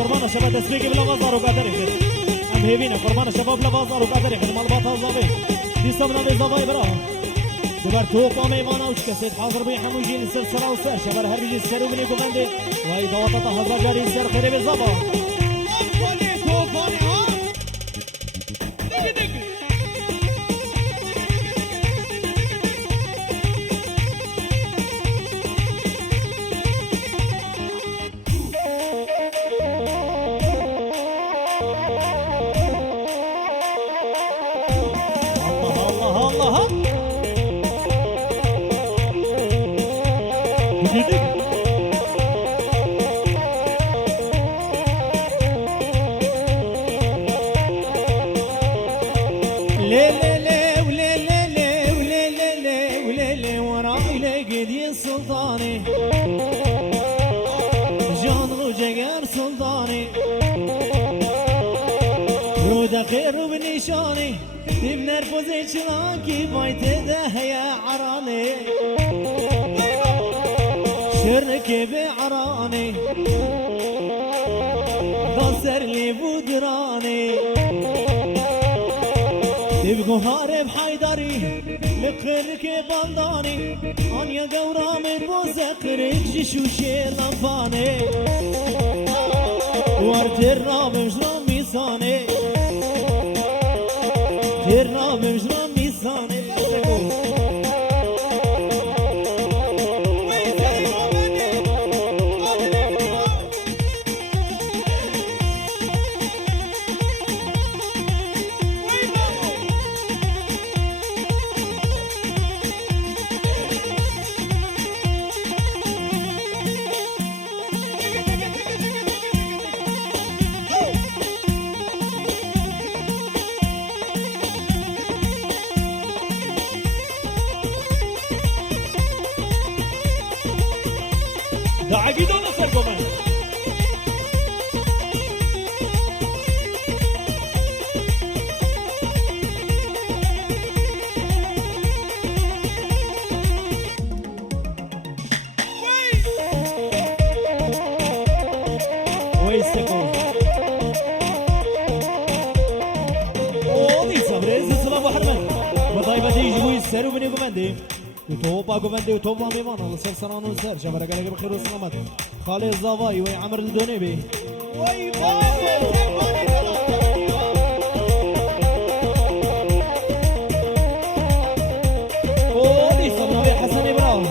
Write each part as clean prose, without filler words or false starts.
قربان شباب تسبيقي بلا بازار وقادر يخدم ام هيبينا قربان شباب بلا بازار وقادر يخدم مال باطل ظبي دي سبنا دي ظبي برا دوبر تو قام ايمانا وش كسيد حاضر بي حمو جيل السلسله وسر شباب هر بيجي السر وبني قبندي وهي دوطه هزار جاري السر خير بالظبا هارب حيدري لقرك بلداني انيا قورا من بوزقرك جشوشي لنفاني وارترنا بمجرم ميساني ترنا بمجرم ميساني دستكو اولي صبري سلام محمد بطيبة يجبوا يسروا بني قمندي وتوبا قمندي وتوبا ميمان الله سر سران وسر شبرا قالك بخير وسلامات خالد الزافاي وي عمر الدونيبي وي بابو اولي صبري حسن ابراهيم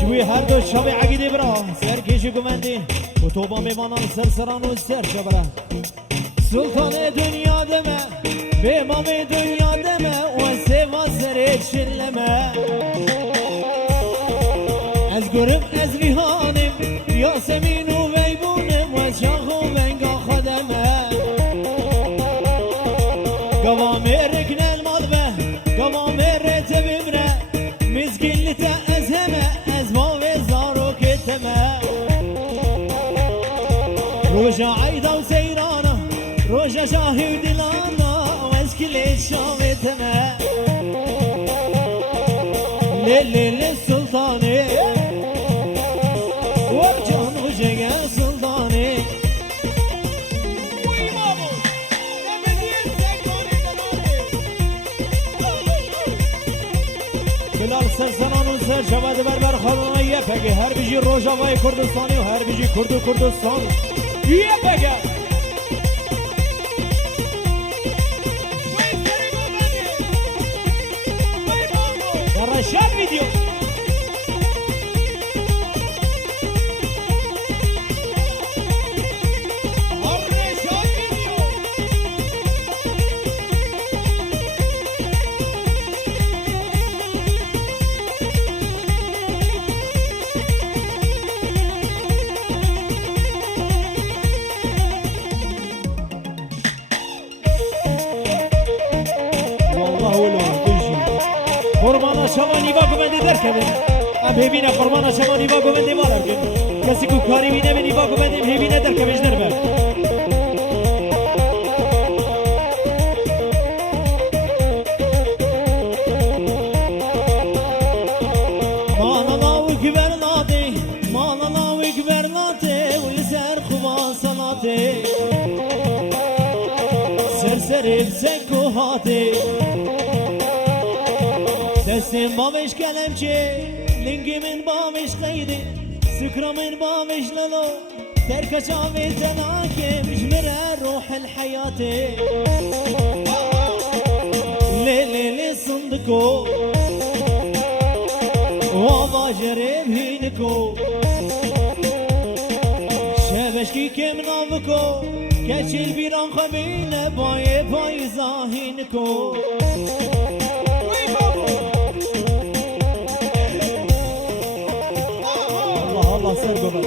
جوي هردو شبي عقيد ابراهيم سر كيشي قمندي وتوبا ميمان الله سر سران وسر شبرا سلطان dünya deme Bemami dünya deme O seva seret şirleme Ez görüm ez vihanim Yaseminu veybunim Ve şahu venga khademe Gavami riknel malve Gavami retevimre Mizgillite ezheme Ezma ve zaruk eteme Roja ayda ve seyrana روجا شاهد لانا واسكلي شاوتنا ليل السلطاني وجان وجا سلطاني بلال سرسنان وسر شباد بربر خلونا يبقى هر بيجي روجا واي كردستاني وهر بيجي كردستان يبقى Şer video. قربانا شما نیوا گوینده در کبه ام هیبینه قربانا شما نیوا گوینده مالر کن کسی کو کاری بینه به نیوا گوینده هیبینه در کبه جنر بر مانا لاوی گورناته مانا لاوی گورناته ولی سر خوبا سناته سرسرب سکو هاته دستم بامش کلمچه لنگمن بامش قیده سکرمن بامش لالو ترکش آوی تناکه مجمره روح الحياة ليلي صندكو وابا جريب هينكو شبشكي كم نافكو كاتش البيران خبينه باي باي زاهينكو الله سرقبه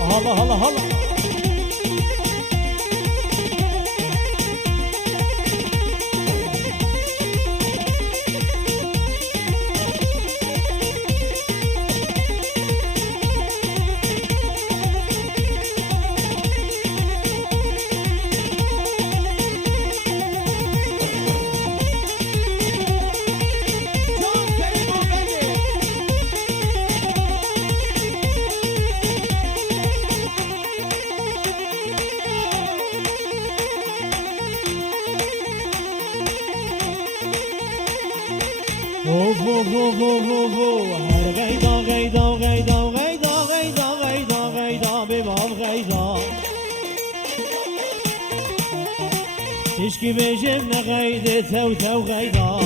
هلا هلا هلا غيدا غيدا غيدا غيدا غيدا غيدا غيدا بباب غيدا تشكي بجبنا غيدا ثو ثو غيدا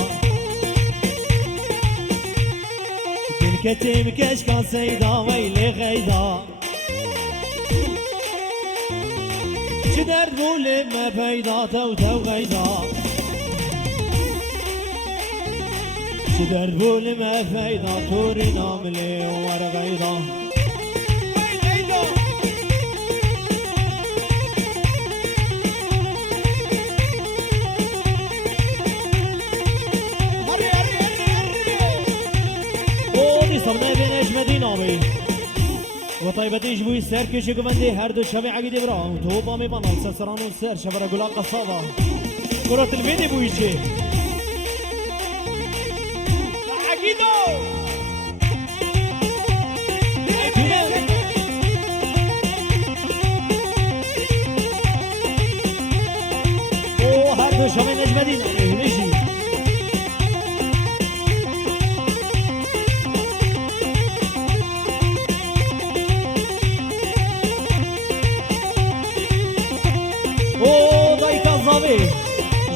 كل كتيم كشكا سيدا ويلي غيدا شدرد بولي ما بيدا ثو ثو غيدا شدر بول ما فايدة توري ناملي ورا غيدا ودي صرنا بين اجمدين نامي وطيبتي جبوي سر كشي قبندي هر دو شبي عقيدي برا وتوبا مي بنا وسرسران وسر شبرا قلا قصابة كرة الفيدي بويشي عقيدو هر دو شبي نجمدين نجي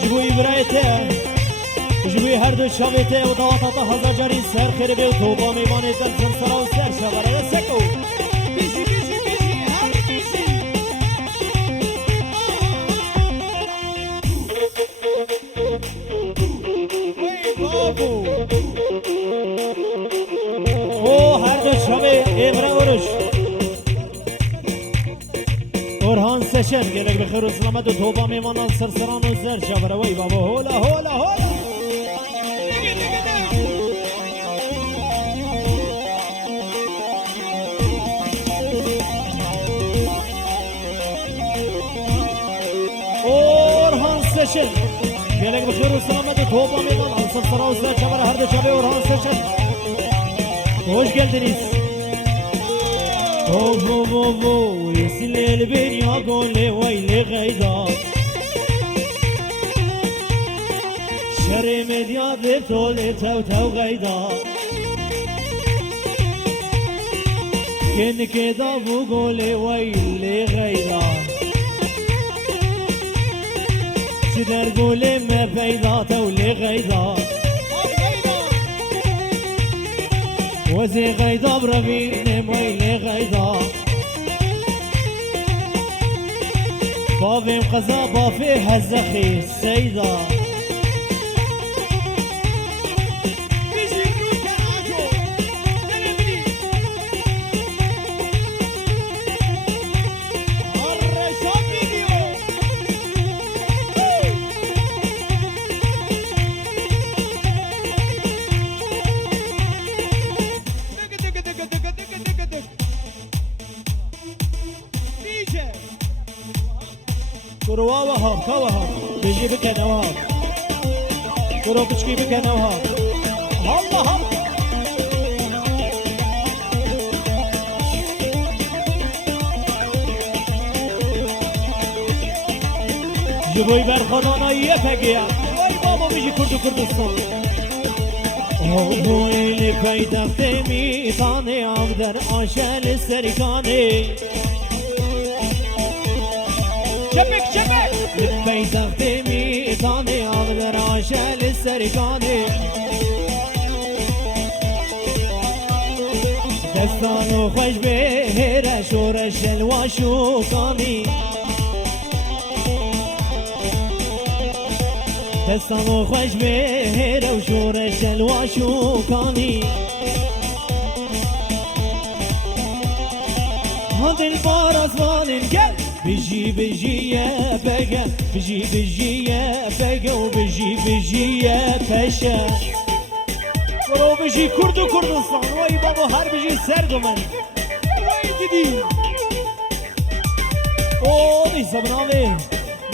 جبوی برایته جبوی هر دو شبیته و دوات تا هزار جاری سر خیره به تو با میوانه دل سرا و سر شبره سکو بیشی بیشی بیشی هر بیشی ای بابو او هر دو شبه ایبره اورش اورهان سشن گلک بخیر و سلامت و توبا میمانان سرسران و زر شبره وی بابا هولا هولا هولا اورهان سشن گلک بخیر و سلامت و توبا میمانان سرسران و زر شبره هر دو شبه اورهان سشن hoş geldiniz. Oh يسلل بين يقول لي ويلي غيدا شري مديا بطول تو غيدا كن كدا بقول لي ويلي غيدا شدر قولي ما بيدا تولي غيدا وزي غيدا بربيني ويلي غيدا بافي قزابة في هزخي السيدة كروا وهاب كوهاب بيجي بك نوهاب كرو بشكي بك نوهاب الله هاب جبوي برخدانا يفقيا وي بابا بيجي كردو كردستان هو اللي فايدك ميطاني عمدر عشان السرقاني شبك شبك لبيتك ميطاني عمدر عشان السرقاني دستانو خوش بهره شورش الواشوقاني دستانو خوش بهره وشورش الواشوقاني هذا البار أزمان القلب بيجي بيجي يا بقى بيجي بيجي يا بقى وبيجي بيجي يا باشا ورو بيجي كردو كردستان وي بابا هر بيجي سردمن وي جدي اوه دي سبناوي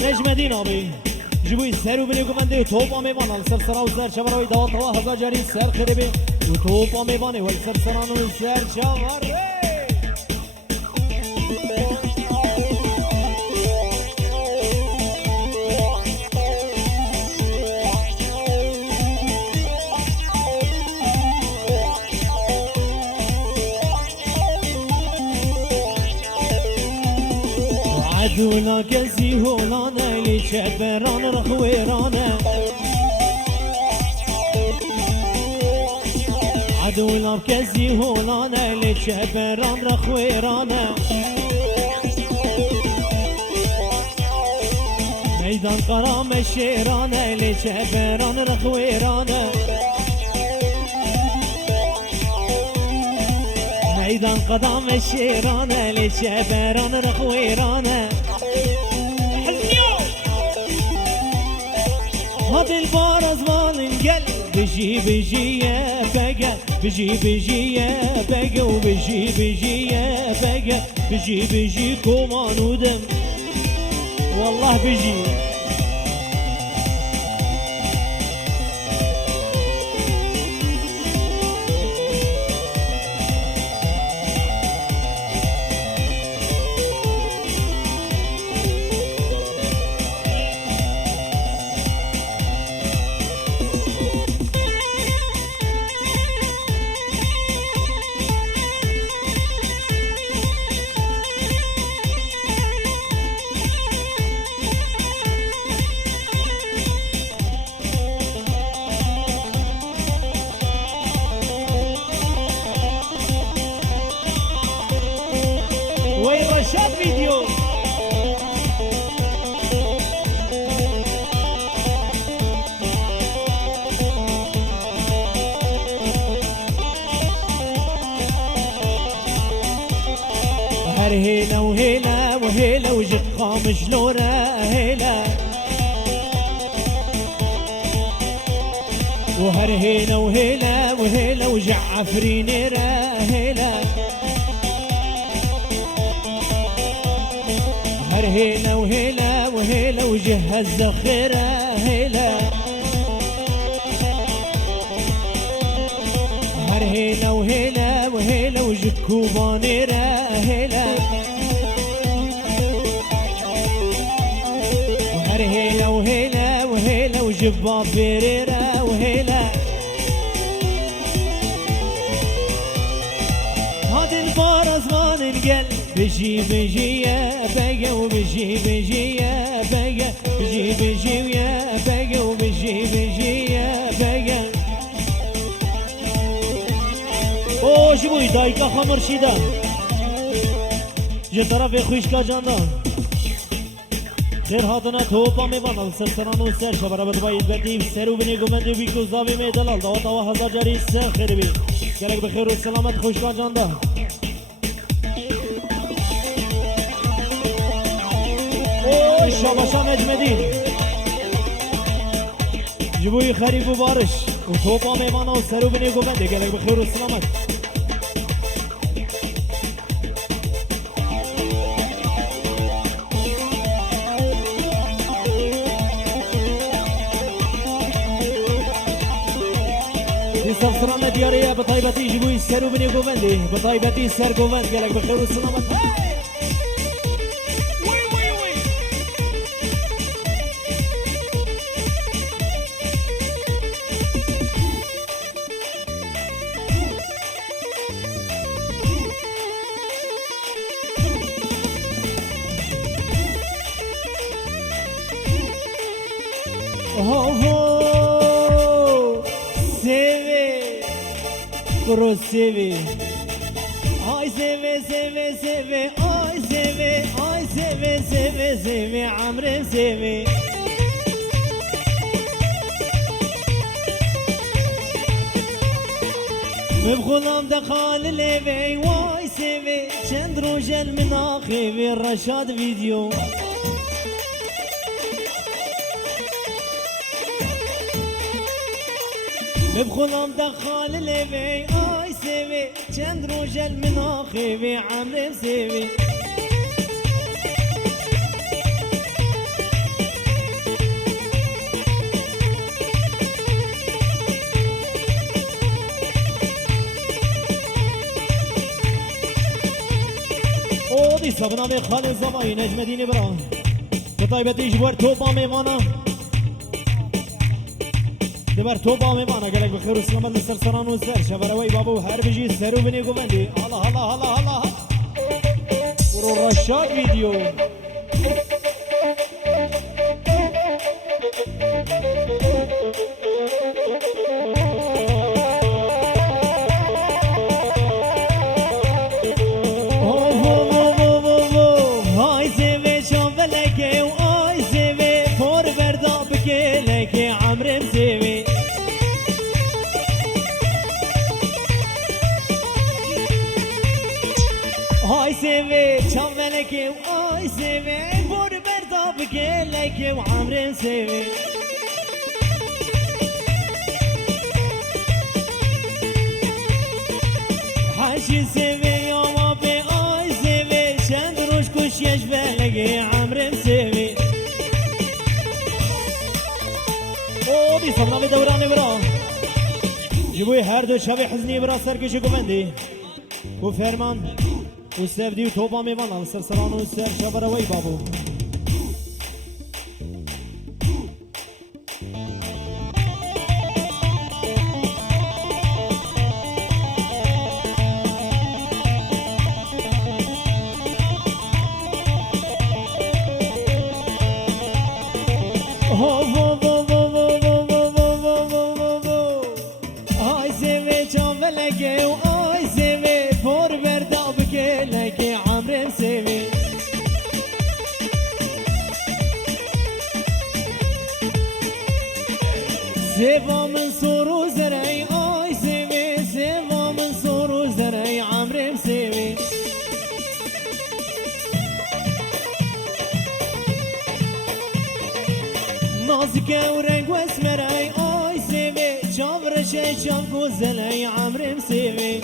نجم دين ابي جبوي سرو بليكو منده توبا ميوان السرسرا وسر شبروي دوات الله هزار جاري سر خربي وتوبا ميواني والسرسران وسر شبروي عدونا كزي هولانا اللي شبران رخويرانا عدونا كزي هولانا اللي شبران رخويرانا ميدان قرام الشيرانا اللي شبران رخويرانا ميدان قدام الشيرانة للشبران رخويرانة هاد البار أزمان القلب بيجي بيجي يا فقط بيجي بيجي يا بقى وبيجي بيجي يا بقى بيجي بيجي كومان ودم والله بيجي رشاد فيديو هر هيلا وهيلا وهيلا وجت قام شلورة هيلا وهر هيلا وهيلا وهيلا وجع عفريني هيلا هر هيلا وهيلا وهيلا وجهز ذخيرة هيلا هر هيلا وهيلا وهيلا وجد كوبانيرة هيلا وهر هيلا وهيلا وهيلا وجب بابيريرة وهيلا هذا البارز ما ننقل بيجي بيجي يا بقى وبيجي بيجي يا بقى بيجي بيجي يا بقى وبيجي بيجي يا بقى او جيبوي دايكا خمر شيدا جي طرف خوش کا جاندان خیر هاتنا توپا میوان سرسران و سر شبرا بدبایید بردیم سرو بینی گمندی بیکو زاوی میدلال داوت آوا هزار جاری سر خیر بی گلک بخیر و سلامت خوش کا جاندان شاباشا نجمدین جبوی خریب و بارش و توپا میوانا و سرو بینی گوبنده گلک بخیر و سلامت دی سفسران دیاریه بطایبتی جبوی سرو بینی گوبنده بطایبتی سر گوبند گلک بخیر و سلامت Pro seve, ay seve seve seve, ay seve, ay seve seve seve, amre seve. مبخلام دخال ليفي واي سيفي چند جل من آخي رشاد فيديو بخلام دخال ليفي اي سيفي چند جل من آخي عمري سيفي دي صبنا بخال زباي نجم ديني برا بطيبتي جبر توبا ميوانا دبر توبا ميوانا قالك بخير وسلامة للسرسران والسر شبروي بابو هر بيجي سرو بني قوبندي هلا هلا هلا هلا ورو رشاد فيديو سيفي واي سيفي بور برضا بكلك وعمري سيفي حاجی سوی یا ما به آی سوی چند روش کشیش بلگی عمرم سوی او بی سمنا به دوران برا جبوی هر دو شب حزنی برا سرکش گوندی و فرمان و سفدی و توبا میوانم سرسران و سر شب روی بابو سوا من سورو زرعي آي سوي سوا من سورو زرعي عمري مسوي نازك ورنق واسمرعي آي سوي شاف رشي شاف قوزلعي عمري مسوي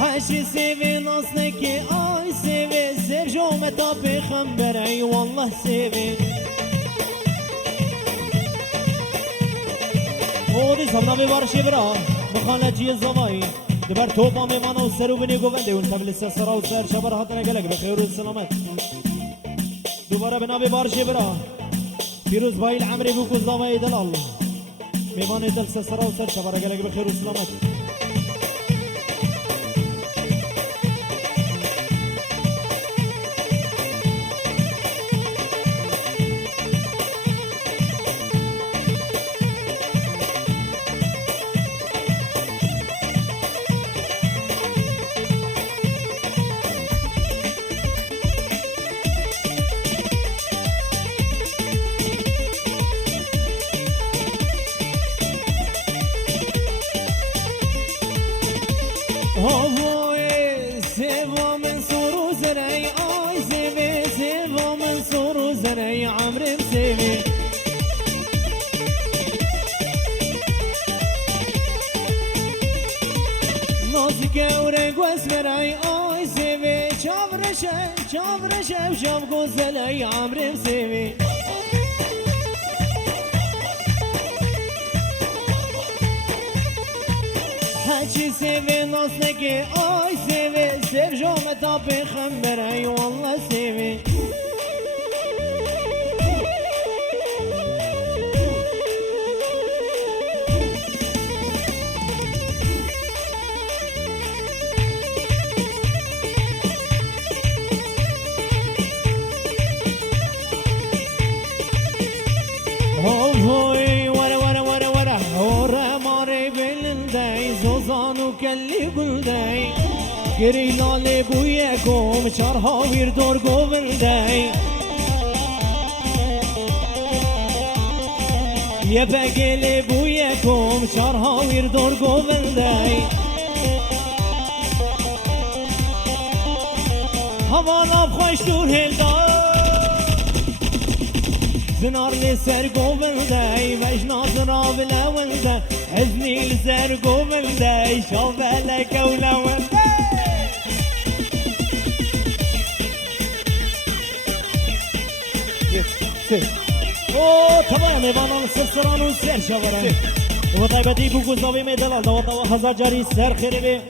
حاشي سوي ناصنك آي سوي سيف جو متابي خنبري والله سوي ودي صبنا ببارشي برا مخالجي الزواي دبر توبا ميمانا وسرو بني قوبندي ونتبل السسرا وسر شبر هاتنا قلق بخير والسلامات دوباره بنا ببارشي برا فيروز باي العمري بوكو الزواي دلال ميمانا دل سسرا وسر شبر قلق بخير والسلامات سوا من سورو زرعي آي سوي سوا من سورو زرعي عمري مسوي نازك ورق واسمرعي آي سوي شاف رشا وشاف قوزلعي عمري مسوي حاجي سوي ناصنك آي سوي سيف جو متابي خنبري والله سوي هوي ورا ورا ورا ورا ورا ماري بلندي زوزانو كلي قلدي گری لاله بوی گم چارها ویر دور گوونده یه بگل بوی گم چارها ویر دور گوونده هوانا خوش دور هلدار زنار لسر گوونده وجناز را بلونده ازنی لسر گوونده شاولک ولونده او تمام میوانان سرسران و سر شاورن و طیبتی بو گزاوی میدلال دو هزار جاری سر خریبه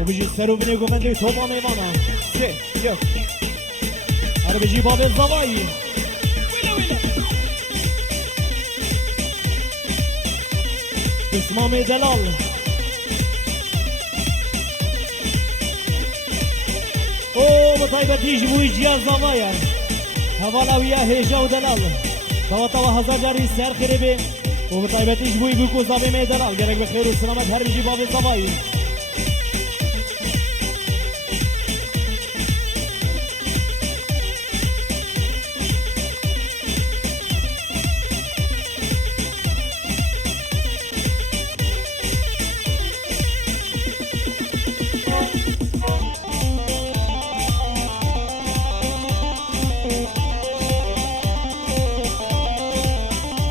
و بجی سر و بنی گومنده توبا میوانان سه یک هر بجی باب زوایی اسمام دلال او طیبتی جبوی جیاز زوایی حوالا ويا هيجا ودلال طوا هزار جاري سر خريبه وبطيبتيش بوي بوكو زابي مي دلال جرك بخير وسلامات هر بيجي بابي صباي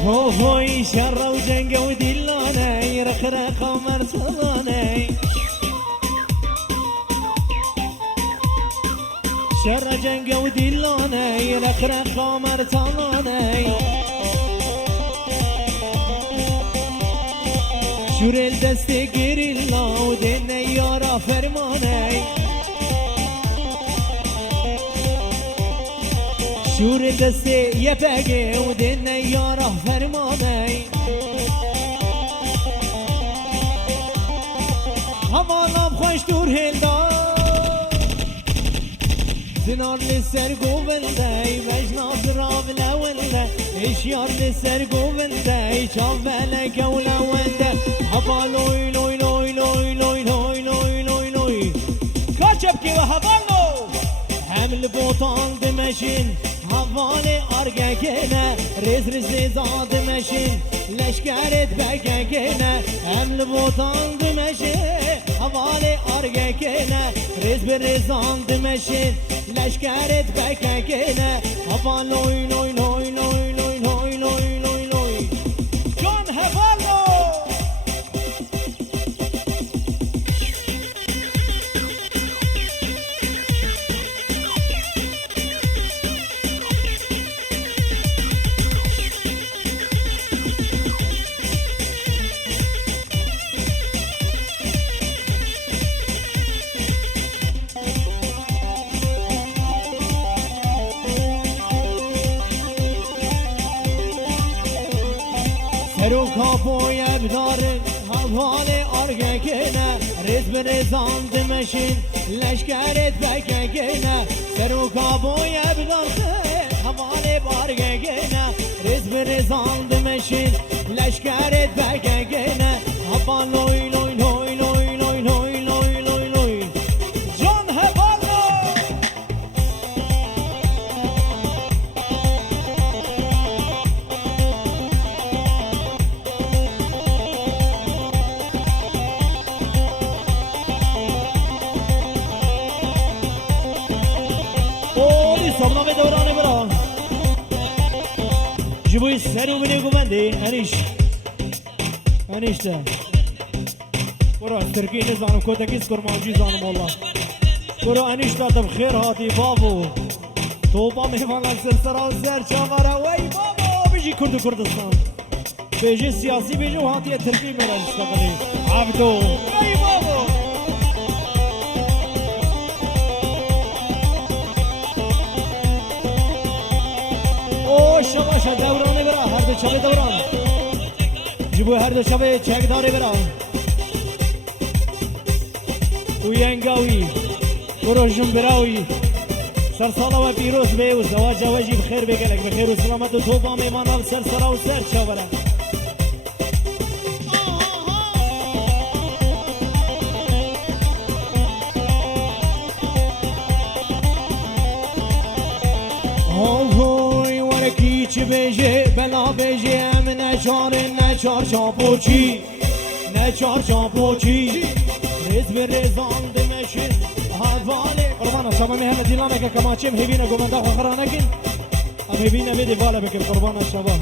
هوی شر و جنگ و دیلانه رخرق و مرسلانه شر جنگ و دیلانه رخرق و مرسلانه شور دست گریلا و دین یارا فرمانه شور دست یپگه و دین یارا فرمانه همانم خوش دور هلدا زنار لسر گوونده وجناز راب لونده اشیار لسر گوونده چاو بلک و لونده هوا لوی لوی لوی لوی لوی لوی لوی لوی لوی کاچبکی و هوا لو حمل بوتان دمشین havale argegene rez rez zad meşin leşkeret begegene eml botan meşin havale argegene rez rez zad meşin leşkeret begegene haval loy loy loy loy loy loy loy loy loy John Havalo Seru kapoy ebdarın havale argegene Rez berezan demeşin leşkeret begegene Seru kapoy ebdarın havale argegene Rez berezan demeşin leşkeret begegene Hava loy loy loy loy loy loy loy loy loy John Havalo Sabla ve devranı bırak Jibu'yu seni bile güvendi Enişte Burası Türkiye'nin zanım Kotekiz kurmancı zanım Allah Burası enişte adım khair hati babu Toba meyvanlar sırsara serçavara Vay babu Biji Kurdu Kurdistan Biji siyasi biji hatiye Türkiye meral iştakali Abdo Vay babu شباش دورانه برا هر دو چاوه دوران جبو هر دو چاوه چک داره برا و ینگاوی و روشن براوی سر سالا و پیروز به و زواج واجی بخیر بگلک بخیر و سلامت و توبا میمان و سر سرا و سر چاوره چی بجه بلا بجه ام نچار نچار چاپوچی نچار چاپوچی رز به رزان دمشن حواله قربانا شما مهنه دیلانه که کماچه مهبینه گمنده خوخرانه کن ام هبینه بده والا بکن قربانا شما